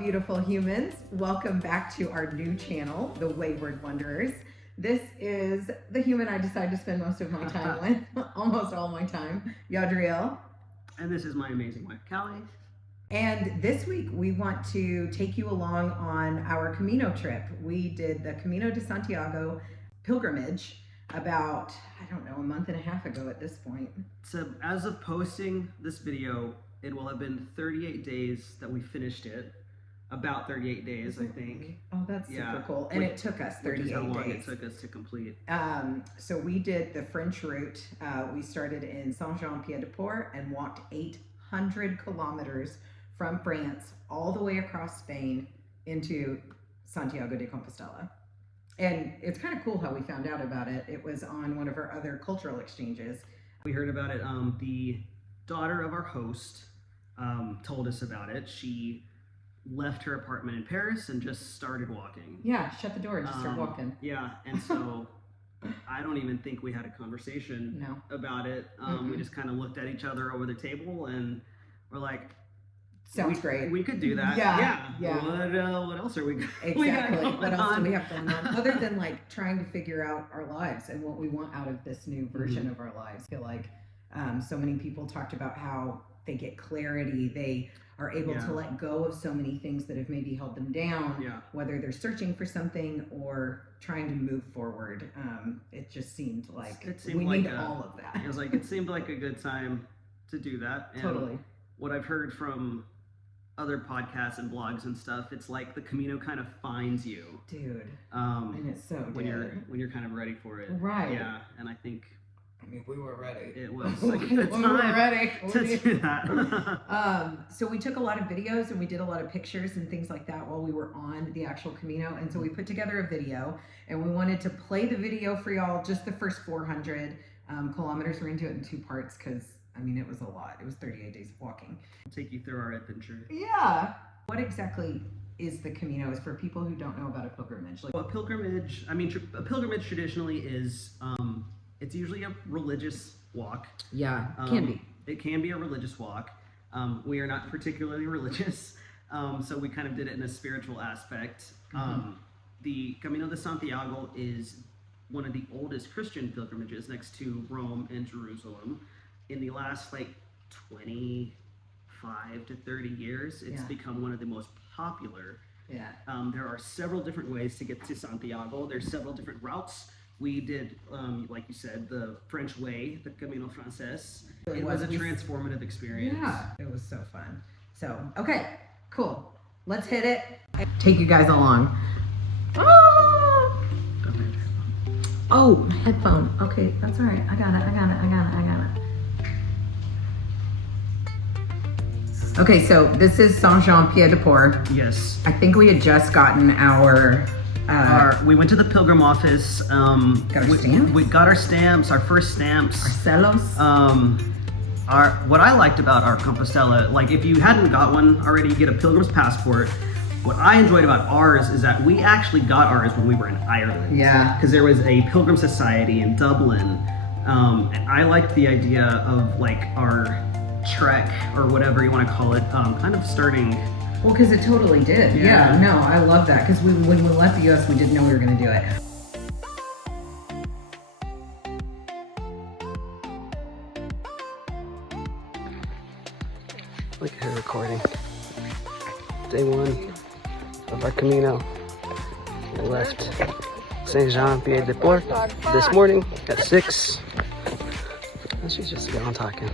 beautiful humans. Welcome back to our new channel, The Wayward Wanderers. This is the human I decide to spend most of my time with, almost all my time, Yadriel. And this is my amazing wife, Callie. And this week we want to take you along on our Camino trip. We did the Camino de Santiago pilgrimage about, I don't know, a month and a half ago at this point. So as of posting this video, it will have been 38 days that we finished it. About 38 days, I think. Oh, that's super cool. And it took us 38 days. Which is how long it took us to complete. So we did the French route. We started in Saint-Jean-Pied-de-Port and walked 800 kilometers from France all the way across Spain into Santiago de Compostela. And it's kind of cool how we found out about it. It was on one of our other cultural exchanges. We heard about it. The daughter of our host told us about it. She left her apartment in Paris and just started walking. Yeah, shut the door and just start walking. Yeah, and so I don't even think we had a conversation about it. We just kind of looked at each other over the table and we're like, sounds great. We could do that. Yeah. What else are we Exactly. What else do we have going on? Other than like trying to figure out our lives and what we want out of this new version of our lives. I feel like so many people talked about how they get clarity. They are able to let go of so many things that have maybe held them down, whether they're searching for something or trying to move forward. It just seemed like we need all of that. It seemed like a good time to do that. And totally. What I've heard from other podcasts and blogs and stuff, it's like the Camino kind of finds you. Dude. And it's so when you're kind of ready for it. Right. Yeah. And I think we were ready. It was like a good time we were ready to do that. So we took a lot of videos and we did a lot of pictures and things like that while we were on the actual Camino. And so we put together a video and we wanted to play the video for y'all, just the first 400 kilometers. We're into it in two parts because, I mean, it was a lot. It was 38 days of walking. I'll take you through our adventure. Yeah. What exactly is the Camino? Is for people who don't know about a pilgrimage? A pilgrimage traditionally is... it's usually a religious walk. Yeah, can be. It can be a religious walk. We are not particularly religious, so we kind of did it in a spiritual aspect. The Camino de Santiago is one of the oldest Christian pilgrimages next to Rome and Jerusalem. In the last 25 to 30 years, it's become one of the most popular. Yeah. There are several different ways to get to Santiago. There's several different routes. We did, like you said, the French way, the Camino Frances. It was a transformative experience. Yeah, it was so fun. So, okay, cool. Let's hit it. Take you guys along. Oh, my headphone. Okay, that's all right. I got it. Okay, so this is Saint-Jean-Pied-de-Port. Yes. I think we had just gotten our we went to the pilgrim office. Got our stamps? We got our stamps, our first stamps. Our celos. What I liked about our Compostela, if you hadn't got one already, you get a pilgrim's passport. What I enjoyed about ours is that we actually got ours when we were in Ireland. Yeah. Because there was a pilgrim society in Dublin. And I liked the idea of our trek, or whatever you want to call it, kind of starting... Well, because it totally did. Yeah, no, I love that. Because when we left the U.S., we didn't know we were going to do it. Look at her recording. Day one of our Camino. We left Saint-Jean-Pied-de-Port this morning at 6. And she's just gone talking.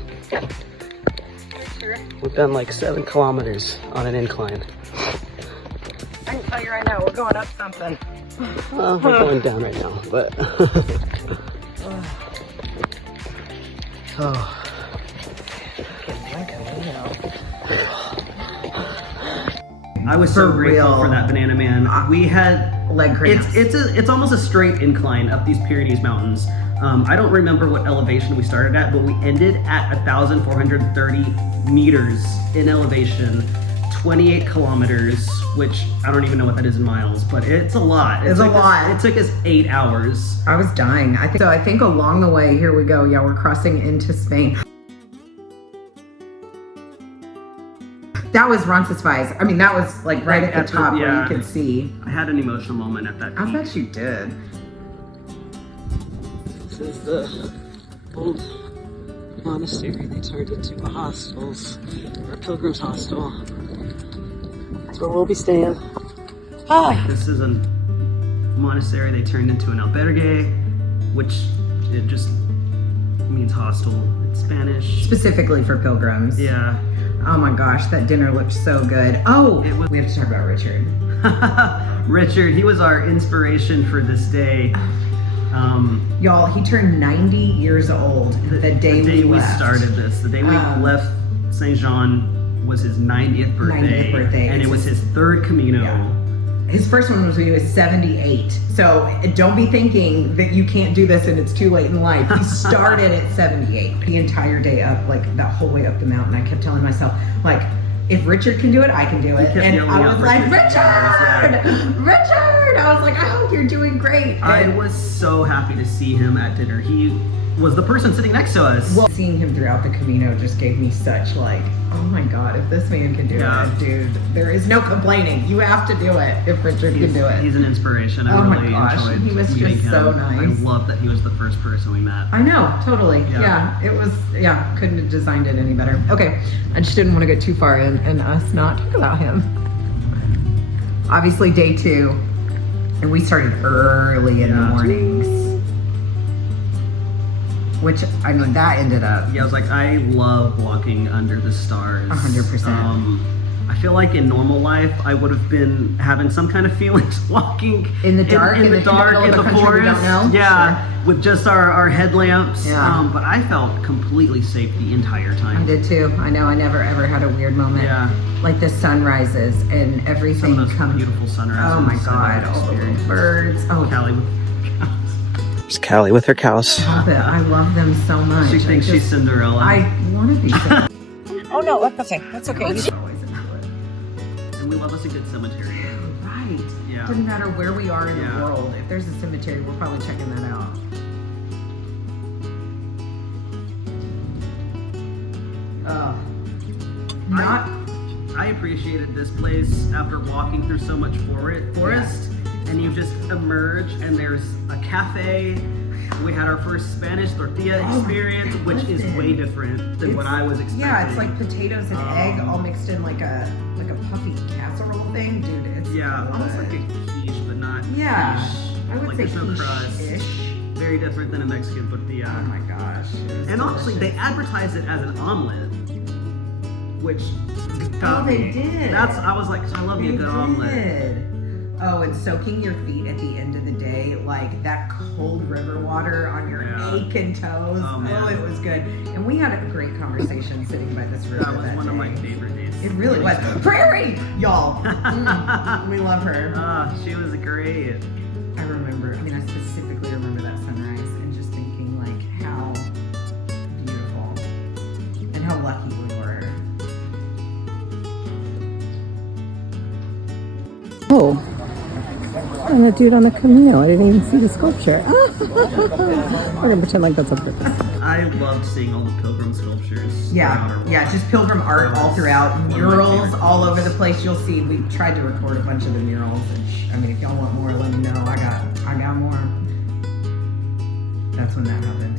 We've done 7 kilometers on an incline. I can tell you right now, we're going up something. Well, we're going down right now, but... Oh. I was so grateful for that banana man. We had leg cramps. It's almost a straight incline up these Pyrenees mountains. I don't remember what elevation we started at, but we ended at 1,430 meters in elevation, 28 kilometers, which I don't even know what that is in miles, but it's a lot. It's a lot. It took us 8 hours. I was dying. I think along the way, here we go. Yeah, we're crossing into Spain. That was Roncesvalles. I mean, that was like right at the top where you could see. I had an emotional moment at that I peak. bet you did. This is the old monastery they turned into a hostels, or a pilgrim's hostel. That's where we'll be staying. Hi! This is a monastery they turned into an albergue, which it just means hostel in Spanish. Specifically for pilgrims. Yeah. Oh my gosh, that dinner looked so good. Oh, we have to talk about Richard. Richard, he was our inspiration for this day. Y'all, he turned 90 years old the day we left. Started this. The day we left Saint Jean was his 90th birthday. 90th birthday. And it was his third Camino. Yeah. His first one was when he was 78. So don't be thinking that you can't do this and it's too late in life. He started at 78. The entire day up, like that whole way up the mountain, I kept telling myself, like, if Richard can do it, I can do it. And I was like, Richard! Richard! I was like, I hope you're doing great. I was so happy to see him at dinner. He was the person sitting next to us. Well, seeing him throughout the Camino just gave me such like, oh my God, if this man can do it, dude, there is no complaining. You have to do it if Richard can do it. He's an inspiration. I really enjoyed he was meeting just him. so nice. I love that he was the first person we met. I know, totally. Yeah. It was, couldn't have designed it any better. Okay, I just didn't want to get too far in and us not talk about him. Obviously day 2, and we started early in the mornings. Which, I mean, that ended up... Yeah, I was like, I love walking under the stars. 100%. I feel like in normal life, I would have been having some kind of feelings walking in the dark, in the forest. We don't know. Yeah, Sure. with just our headlamps. Yeah. But I felt completely safe the entire time. I did too. I know, I never ever had a weird moment. Yeah. Like the sunrises and everything Some of those comes. beautiful sunrises. Oh my God, all the little birds. Oh, Callie. There's Callie with her cows. Stop it. I love them so much. She thinks she's Cinderella. I want to be Cinderella. Oh no, that's okay. That's okay. And we love us a good cemetery. Right. Yeah. Doesn't matter where we are in the Yeah. world. If there's a cemetery, we're probably checking that out. Not. I appreciated this place after walking through so much forest, and you just emerge and there's a cafe. We had our first Spanish tortilla experience, which is way different than what I was expecting. Yeah, it's like potatoes and egg all mixed in like a puffy casserole thing, dude. It's almost like a quiche, but not quiche. I would like say there's no crust. quiche-ish. Very different than a Mexican tortilla. Oh my gosh. And honestly, they advertise it as an omelet, which got they me. did. I was like, I love me a good omelet. Oh, and soaking your feet at the end of the day, like that cold river water on your aching toes. Oh, man. It was good. And we had a great conversation sitting by this river That was one of my day. favorite days. It really was. Prairie, y'all. We love her. She was great. I remember. I mean, I specifically remember that sunrise and just thinking like how beautiful and how lucky we were. Oh, and the dude on the Camino. I didn't even see the sculpture. We're gonna pretend like that's on purpose. I loved seeing all the pilgrim sculptures. Yeah, throughout our walk. just pilgrim art all throughout, One of my murals favorite all things. over the place. You'll see, we tried to record a bunch of the murals. Which, I mean, if y'all want more, let me know. I got more. That's when that happened.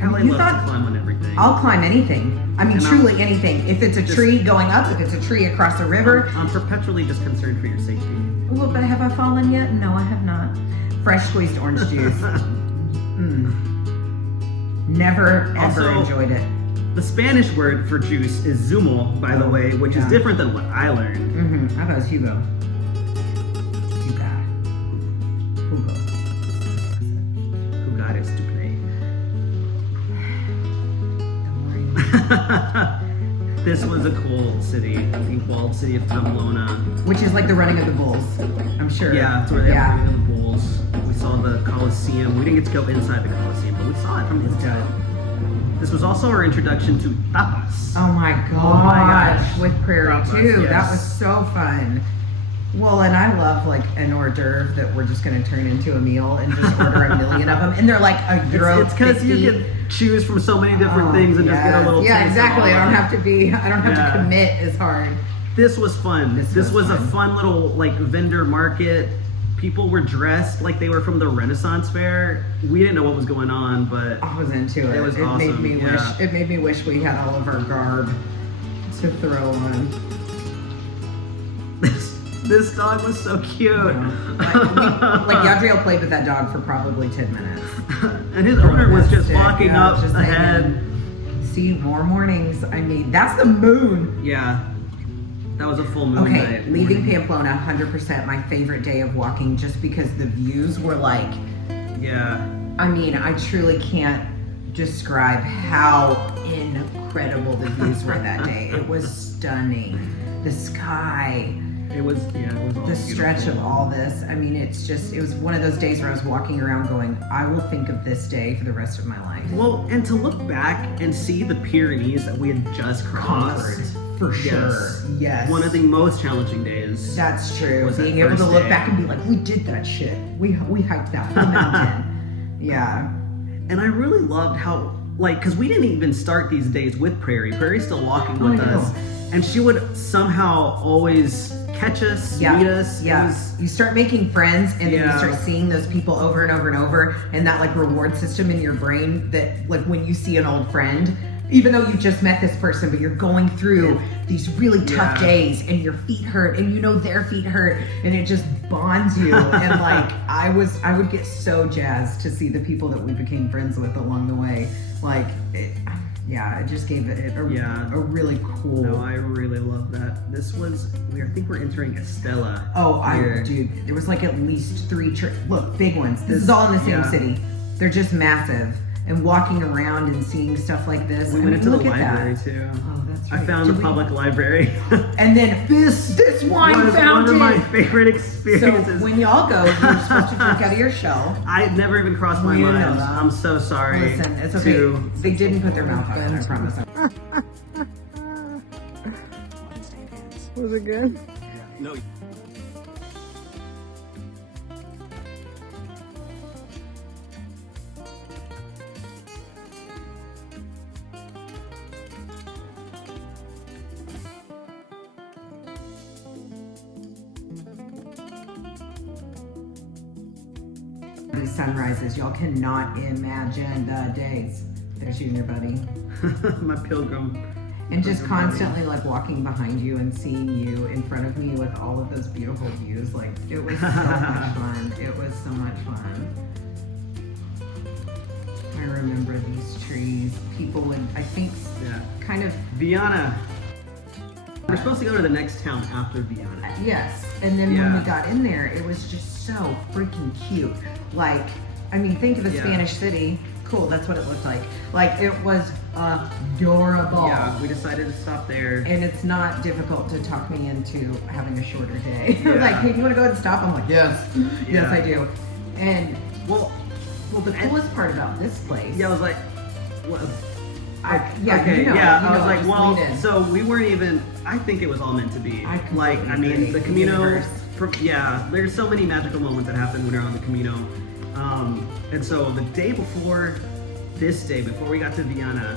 Callie You loves thought- to climb on everything. I'll climb anything. I mean, And truly anything. If it's a just- tree going up, if it's a tree across a river. I'm perpetually just concerned for your safety. Well, but have I fallen yet? No, I have not. Fresh squeezed orange juice. Never ever Also- enjoyed it. The Spanish word for juice is zumo, by the way, which is different than what I learned. I thought it was Hugo. Hugo. Who got us to play? Don't worry. This was a cool city, the walled city of Pamplona. Which is like the running of the bulls, I'm sure. Yeah, that's where they Yeah. have the bulls. We saw the Colosseum. We didn't get to go inside the Colosseum, but we saw it from the inside. This was also our introduction to tapas. Oh my gosh. Oh my gosh. With Prairie Tapas, too. That yes. was so fun. Well, and I love like an hors d'oeuvre that we're just going to turn into a meal and just order a million of them, and they're like €1. It's because you can choose from so many different things and just get a little. Yeah, taste of exactly. all I of don't it. have to be. I don't have Yeah. to commit as hard. This was fun. This was a fun. fun little like vendor market. People were dressed like they were from the Renaissance Fair. We didn't know what was going on, but I was into it. It was made awesome, me yeah. wish. It made me wish we had all of our garb to throw on. this dog was so cute. Like Yadriel played with that dog for probably 10 minutes. And his owner was just Fantastic. walking Yeah, up just ahead. saying, see, more mornings. I mean, that's the moon. Yeah, that was a full moon Okay, night. leaving Pamplona, 100% my favorite day of walking, just because the views were like. Yeah, I mean, I truly can't describe how incredible the views were that day. It was stunning. The sky, it was. Yeah, it was all the stretch of beautiful. all this. I mean, it was one of those days where I was walking around going, I will think of this day for the rest of my life. Well, and to look back and see the Pyrenees that we had just crossed. Conquered, for sure. Yes. One of the most challenging days. That's true. Was that Being able to first look day. back and be like, we did that shit. We hiked that whole mountain. Yeah. And I really loved how, like, because we didn't even start these days with Prairie. Prairie's still walking with I know. us. And she would somehow always catch us, meet us. It Yeah. was- You start making friends and then Yeah. you start seeing those people over and over and over, and that like reward system in your brain that like when you see an old friend, even though you just met this person, but you're going through these really tough Yeah. days and your feet hurt and you know their feet hurt and it just bonds you. And like I would get so jazzed to see the people that we became friends with along the way. Like it just gave it a really cool. No, I really love that. This was, I think we're entering Estella. here. Dude, there was like at least 3 look, big ones. This is all in the same Yeah. city. They're just massive. And walking around and seeing stuff like this. We I went mean, into the look at library that. too. Oh, that's I right. found Did the we- public library. And then this wine was one fountain. of my favorite So experiences. when y'all go, you're supposed to drink out of your shell. I never even crossed my You know mind. that. I'm so sorry. Listen, it's okay. to- They didn't put their mouth on it, I promise. Was it good? No. These sunrises, y'all cannot imagine the days. There's you and your buddy. My pilgrim. And just Pilgrim buddy. constantly like walking behind you and seeing you in front of me with all of those beautiful views. Like it was so much fun. It was so much fun. I remember these trees. People would, I think, Yeah. kind of, Viana. We're supposed to go to the next town after Viana. yes. And then when Yeah. we got in there, it was just so freaking cute. Like, I mean, think of a Yeah. Spanish city. Cool, that's what it looked like. Like, it was adorable. Yeah, we decided to stop there. And it's not difficult to talk me into having a shorter day. Yeah. Like, hey, you want to go ahead and stop? I'm like, yes, yes, Yeah. I do. And Well, the coolest part about this place, yeah, I was like, what? yeah, okay, you know, yeah. you I was know, like, just well, lead in. so we weren't even. I think it was all meant to be. I Like, I completely mean, agree. the Camino. Universe. Yeah, there's so many magical moments that happen when you're on the Camino. And so the day before, this day before we got to Viana,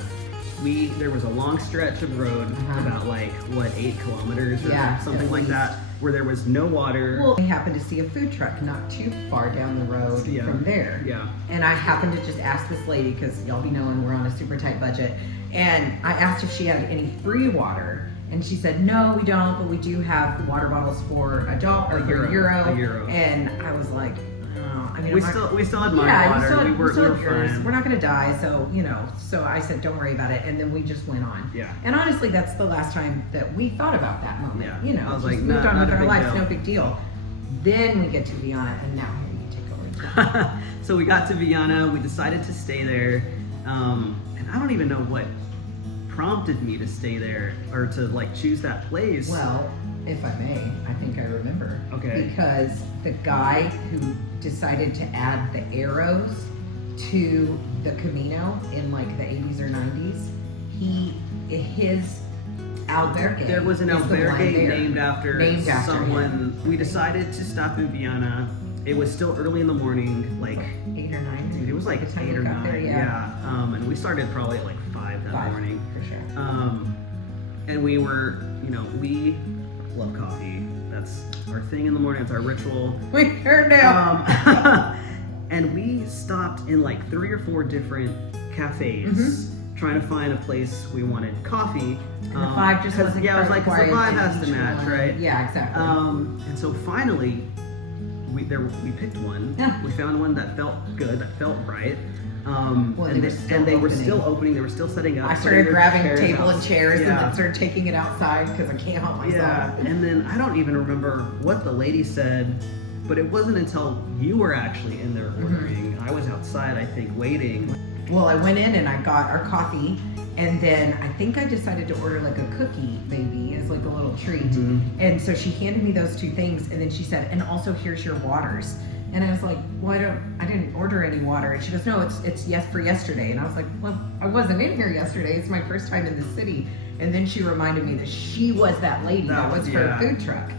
there was a long stretch of road, about like what 8 kilometers or Yeah, something at like least. that, where there was no water. Well, we happened to see a food truck not too far down the road Yeah. from there. Yeah. And I happened to just ask this lady, because y'all be knowing we're on a super tight budget, and I asked if she had any free water. And she said, no, we don't, but we do have water bottles for $1 or for A euro. And I was like, oh, I mean, We I'm not- still had my yeah, water. we were yours. fine. We're not gonna die, so So I said, don't worry about it, and then we just went on. Yeah. And honestly, that's the last time that we thought about that moment. Yeah. I was just like, moved not on with a our big lives, deal. no big deal. Then we get to Viana, and now here you take over. So we got to Viana. We decided to stay there, and I don't even know what prompted me to stay there or to like choose that place. Well, if I may, I think I remember. Okay. Because the guy who decided to add the arrows to the Camino in like the 80s or 90s, his Albergue. There was an is the one albergue there. named after someone. We decided to stop in Vienna. It was still early in the morning, like 8 or 9. it was like by the time 8 we or got 9. there, Yeah. And we started probably at like 5 that 5, morning. for sure. And we were, we love coffee. That's our thing in the morning. It's our ritual. We heard now. And we stopped in like 3 or 4 different cafes trying to find a place we wanted coffee. And the 5 just wasn't yeah, it was like 'cause the required 5 has to each match, one. right? Yeah, exactly. And so finally, we picked one. Yeah. We found one that felt good, that felt right. Well, and they they were opening. still opening. They were still setting up. I putting started their grabbing chairs table out. and chairs and Yeah. then started taking it outside because I can't help myself. Yeah, and then I don't even remember what the lady said, but it wasn't until you were actually in there ordering. I was outside, I think, waiting. Well, I went in and I got our coffee, and then I think I decided to order like a cookie, maybe, as like a little treat. And so she handed me those 2 things, and then she said, "And also here's your waters." And I was like, "Well, I didn't order any water." And she goes, "No, it's yes for yesterday." And I was like, "Well, I wasn't in here yesterday. It's my first time in the city." And then she reminded me that she was that lady that was her Yeah. food truck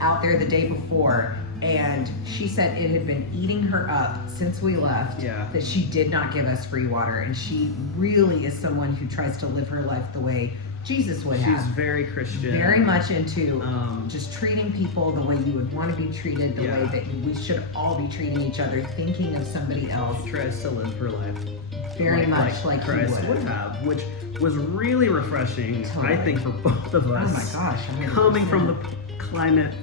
out there the day before. And she said it had been eating her up since we left, Yeah. that she did not give us free water. And she really is someone who tries to live her life the way Jesus would She's have. very Christian. Very much into Um, just treating people the way you would want to be treated, the way that we should all be treating each other, thinking of somebody else. tries to live her life Very much like you Christ would. have, which was really refreshing, Totally. I think, for both of Oh us. my gosh. 100%. Coming from the climate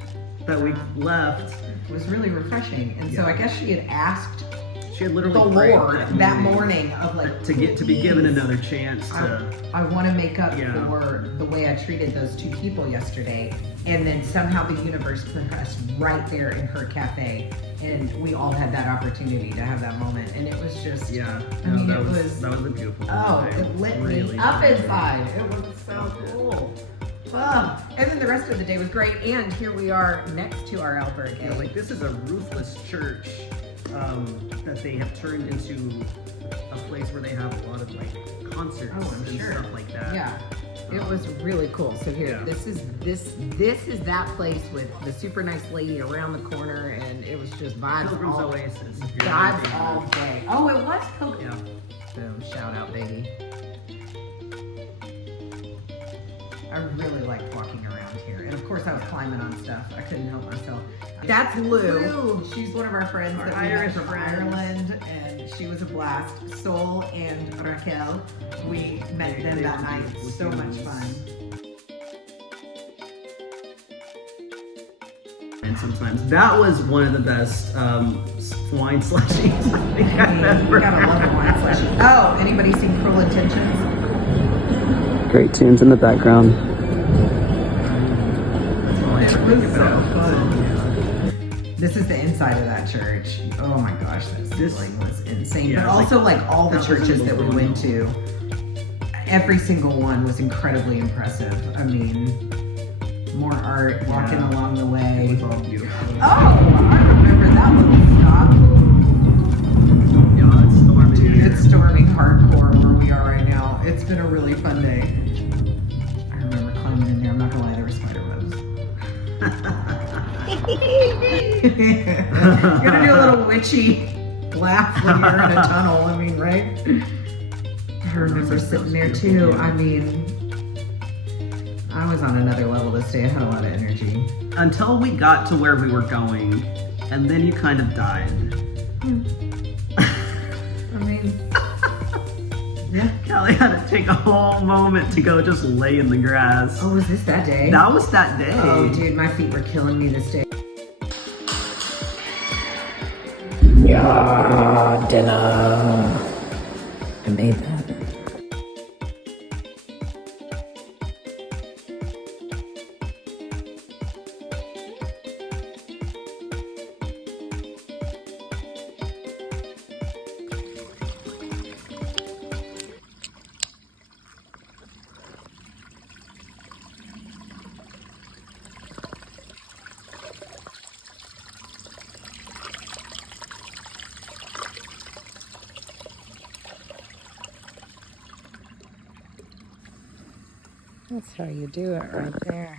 that we left, It was really refreshing. And so Yeah. I guess she had asked she had the literally prayed Lord that morning of like, to be given "Please, another chance to. I want to make up Yeah. for the way I treated those 2 people yesterday." And then somehow the universe put us right there in her cafe, and we all had that opportunity to have that moment, and it was just Yeah, I mean, that it was was- a beautiful. oh, moment. it lit Really me up enjoyed it. inside. It was so cool. And then the rest of the day was great, and here we are next to our albergue. Yeah, like this is a ruthless church that they have turned into a place where they have a lot of like concerts Oh, I'm and sure. stuff like that. Yeah, it was really cool. So here, Yeah. this is that place with the super nice lady around the corner, and it was just vibes Pilgrim's all, Oasis. if you're vibes looking all at day. Oh, it was Pilgrim. Yeah. Boom! Shout out, baby. I really liked walking around here, and of course, I was climbing on stuff. I couldn't help myself. That's Lou. She's one of our friends Our that we met Irish from friends. Ireland, and she was a blast. Sol and Raquel, we met them that were night. beautiful So much humans. fun. And sometimes that was one of the best wine slushies I think I've ever You gotta love a wine slushy. Oh, anybody seen Cruel Intentions? Great tunes in the background. It was so fun. This is the inside of that church. Oh my gosh, that ceiling was insane. Yeah, but also like all the that was churches that we unbelievable. went to, every single one was incredibly impressive. I mean, more art walking Yeah. along the It way. was all beautiful. Oh, I remember that little stop. Yeah, it's storming Dude, here. it's storming hardcore where we are right now. It's been a really fun day. I remember climbing in there. I'm not gonna lie, there were spider webs. You're gonna do a little witchy laugh when you're in a tunnel. I mean, right? I remember sitting there too. I mean, I was on another level this day. I had a lot of energy. Until we got to where we were going, and then you kind of died. I mean, yeah. Callie had to take a whole moment to go just lay in the grass. Oh, was this that day? That was that day. Oh, dude, my feet were killing me this day. Yeah, dinner. I made that. That's how you do it right there.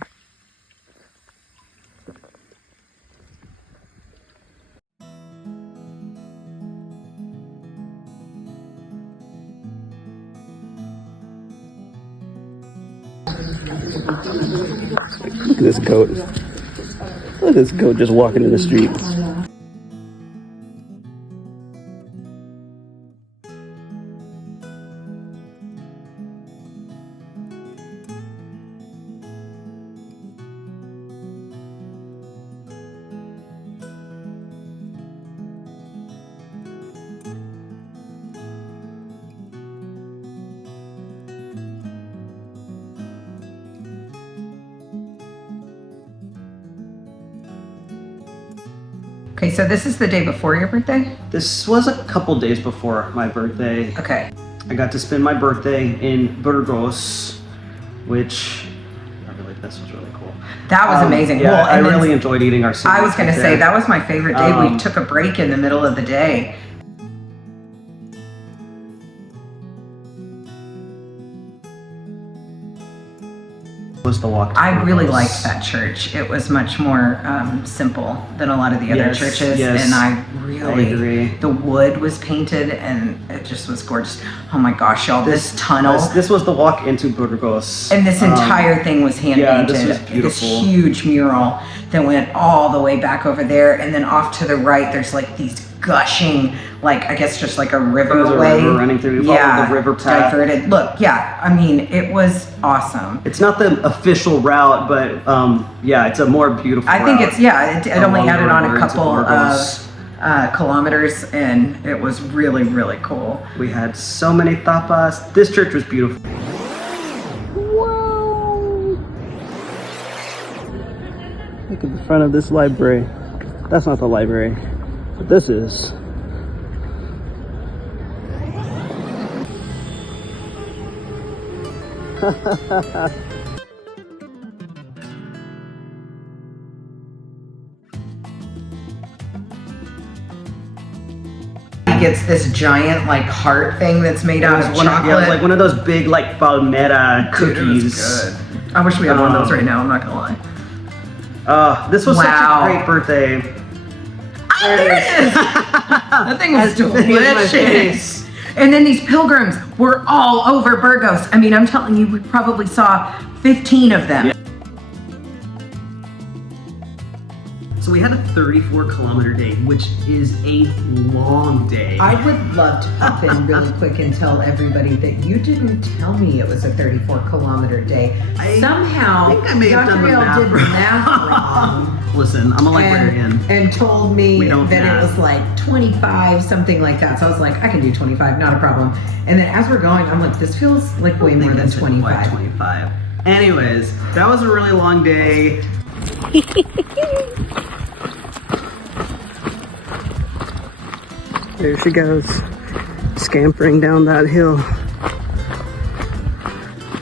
Look at this goat. Look at this goat just walking in the street. Okay, so this is the day before your birthday? This was a couple days before my birthday. Okay. I got to spend my birthday in Burgos, which this was really cool. That was amazing. Yeah, well, I really enjoyed eating our I was going to say, that was my favorite day. We Um, took a break in the middle of the day. was the walk to I really Burgos. liked that church. It was much more simple than a lot of the other Yes, churches. yes. And I I agree. the wood was painted and it just was gorgeous. Oh my gosh, y'all, this tunnel. This was the walk into Burgos. And this entire thing was hand yeah, painted. this was beautiful. This huge mural that went all the way back over there. And then off to the right, there's like these gushing, like, I guess just like a river There's a way. river running through. We followed the river path. Diverted. Look, yeah, I mean, it was awesome. It's not the official route, but yeah, it's a more beautiful I think route it's, yeah, it only along the added on river a into couple Burgos. of kilometers and it was really, really cool. We had so many tapas. This church was beautiful. Whoa! Look at the front of this library. That's not the library, but this is. He gets this giant like heart thing that's made out of chocolate. Yeah, it was like one of those big like palmera Dude, it was cookies. good. I wish we had one of those right now, I'm not gonna lie. This was Wow. such a great birthday. There it is! That thing was As big as my delicious. face. And then these pilgrims were all over Burgos. I mean, I'm telling you, we probably saw 15 of them. Yeah. So we had a 34-kilometer day, which is a long day. I would love to pop in really quick and tell everybody that you didn't tell me it was a 34-kilometer day. Somehow, I think I may have done the Yadriel math did the math wrong. Listen, I'm a librarian. And told me We don't that math. it was like 25, something like that. So I was like, I can do 25, not a problem. And then as we're going, I'm like, this feels like way more than 25. 25. Anyways, that was a really long day. There she goes, scampering down that hill.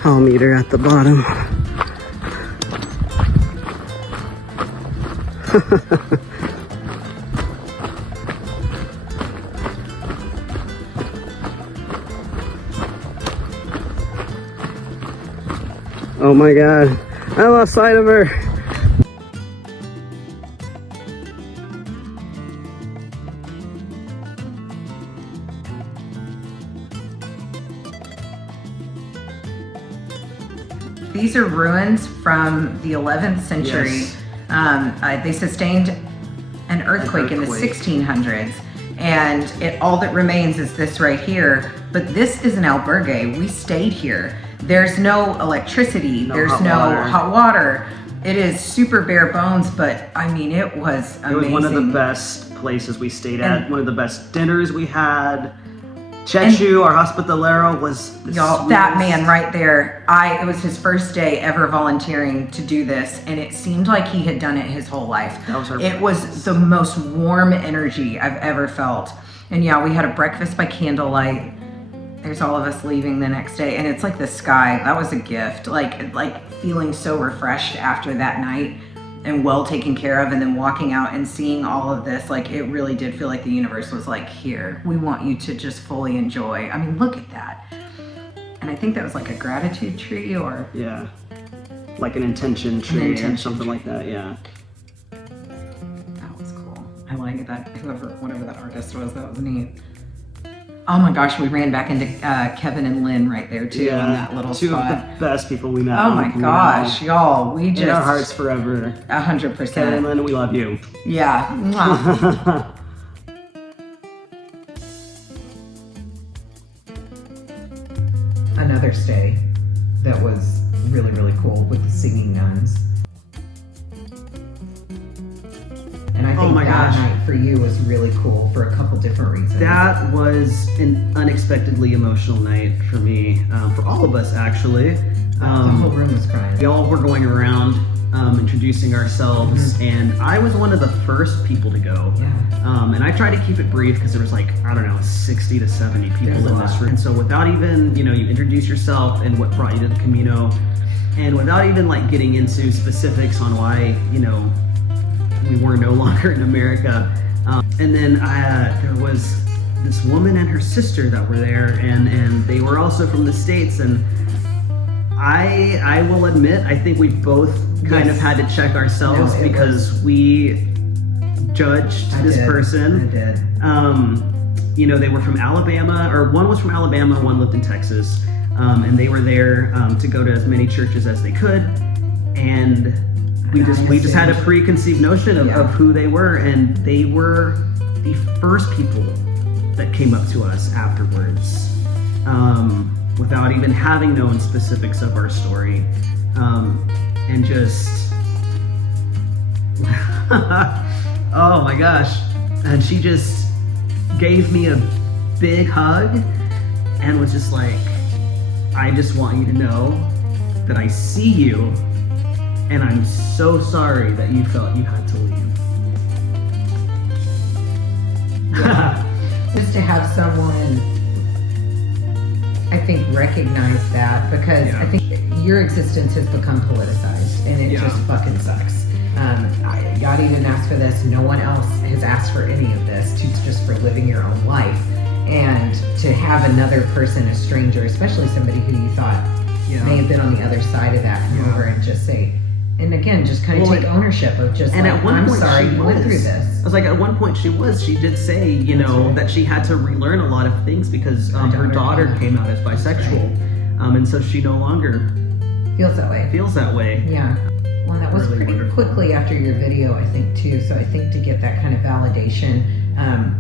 I'll meet her at the bottom. Oh my God, I lost sight of her. These are ruins from the 11th century. Yes. They sustained an earthquake in the 1600s, and all that remains is this right here. But this is an albergue. We stayed here. There's no electricity. No There's hot no water. hot water. It is super bare bones, but I mean, it was amazing. It was one of the best places we stayed at. And- One of the best dinners we had. Chechu, our hospitalero, was the Y'all, that sweetest. man right there, it was his first day ever volunteering to do this, and it seemed like he had done it his whole life. That was our It was the most warm energy I've ever felt. And yeah, we had a breakfast by candlelight. There's all of us leaving the next day, and it's like the sky. That was a gift. Like feeling so refreshed after that night and well taken care of, and then walking out and seeing all of this, like it really did feel like the universe was like, here, we want you to just fully enjoy. I mean, look at that. And I think that was like a gratitude tree or Yeah. Like an intention tree or intention something like that, yeah. that was cool. I like that whatever that artist was, that was neat. Oh my gosh, we ran back into Kevin and Lynn right there too in that little two spot. of the best people we met. Oh my gosh, y'all, we just in our hearts forever. 100%. Kevin and Lynn, we love you. Yeah. Mwah. Another stay that was really, really cool with the singing nuns. And I Oh think my that gosh. night for you was really cool for a couple different reasons. That was an unexpectedly emotional night for me, for all of us actually. the whole room was crying. We all were going around introducing ourselves, and I was one of the first people to go. Yeah. And I tried to keep it brief because there was like, I don't know, 60 to 70 people There's a in this lot. room. And so without even, you introduce yourself and what brought you to the Camino, and without even like getting into specifics on why, we were no longer in America. And then there was this woman and her sister that were there, and they were also from the States. And I will admit, I think we both kind of had to check ourselves because we judged this person. I did. They were from Alabama, or one was from Alabama, one lived in Texas, and they were there to go to as many churches as they could, and we just had a preconceived notion of who they were, and they were the first people that came up to us afterwards, without even having known specifics of our story, and just oh my gosh. And she just gave me a big hug and was just like, I just want you to know that I see you, and I'm so sorry that you felt you had to leave. Just to have someone, I think, recognize that, because I think your existence has become politicized, and it just fucking sucks. Yadi didn't ask for this. No one else has asked for any of this. Just for living your own life, and to have another person, a stranger, especially somebody who you thought may have been on the other side of that, come over and just say, and again, just kind of take ownership of just and like, at one I'm point sorry she you went through this. I was like, at one point she did say, that she had to relearn a lot of things because her daughter came out as bisexual. And so she no longer Feels that way. Yeah. Well, that was Really pretty wonderful. quickly after your video, I think, too. So I think to get that kind of validation,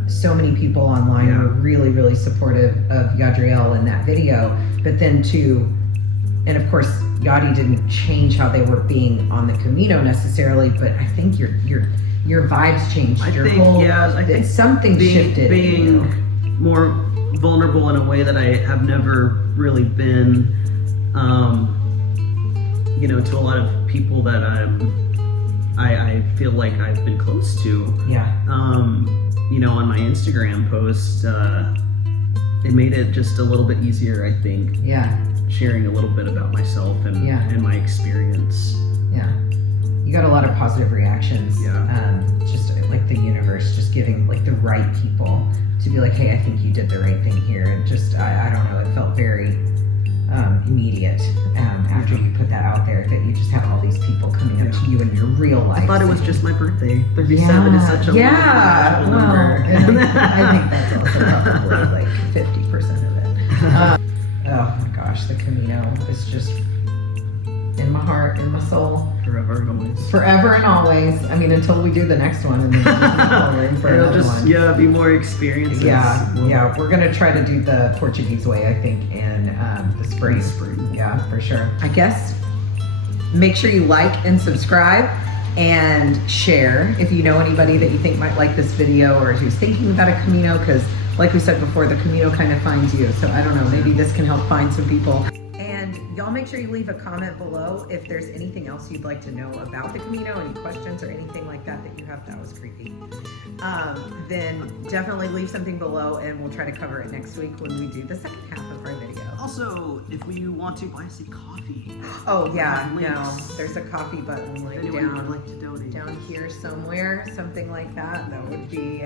so many people online were really, really supportive of Yadriel in that video. But then and of course, Yadi didn't change how they were being on the Camino necessarily, but I think your vibes changed. I think something shifted. Being more vulnerable in a way that I have never really been, to a lot of people that I feel like I've been close to. Yeah. On my Instagram post, it made it just a little bit easier, I think. Yeah. Sharing a little bit about myself and my experience. Yeah. You got a lot of positive reactions. Yeah. Just like the universe just giving like the right people to be like, hey, I think you did the right thing here. And just, I don't know, it felt very immediate after you put that out there, that you just have all these people coming up to you in your real life. I thought it was just my birthday. 37 is such a wonderful number. And I think that's also probably like 50% of it. Oh my gosh, the Camino is just in my heart, in my soul. Forever and always. Forever and always. I mean, until we do the next one, and then we'll just keep going for It'll another just one. be more experiences. Yeah, we're gonna try to do the Portuguese way, I think, in the spring. Yeah, for sure. I guess make sure you like and subscribe and share if you know anybody that you think might like this video or who's thinking about a Camino, because like we said before, the Camino kind of finds you. So I don't know, maybe this can help find some people. And y'all make sure you leave a comment below if there's anything else you'd like to know about the Camino, any questions or anything like that you have. That was creepy. Then definitely leave something below, and we'll try to cover it next week when we do the second half of our video. Also, if we want to buy us a coffee. Oh yeah, Links. no, there's a coffee button like Anyone would like to donate. down here somewhere, something like that. That would be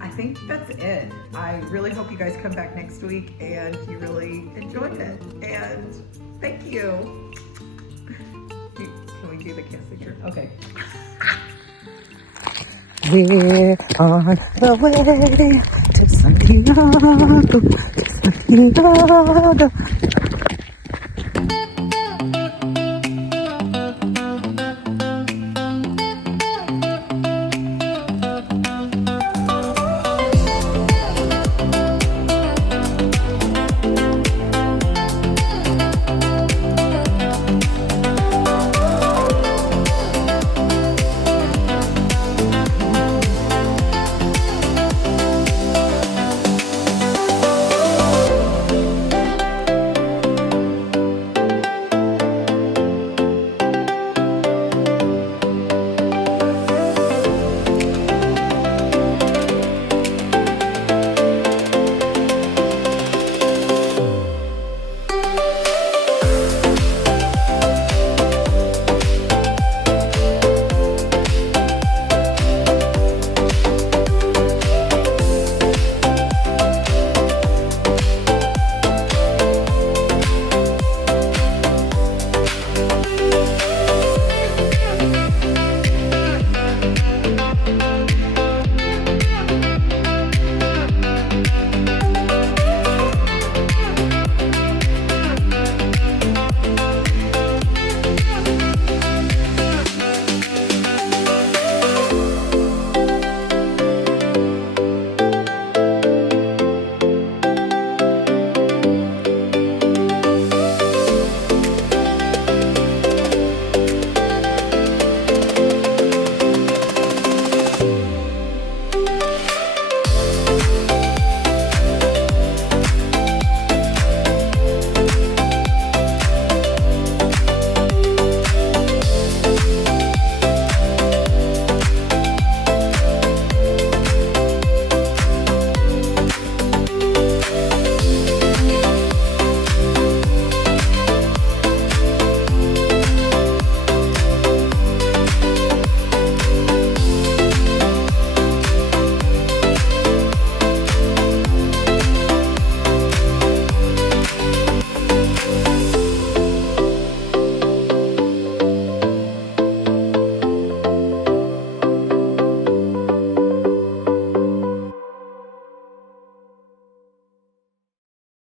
I think that's it. I really hope you guys come back next week and you really enjoyed it. And thank you. Can we do the kiss again? Okay. We're on the way to Santiago, to Santiago.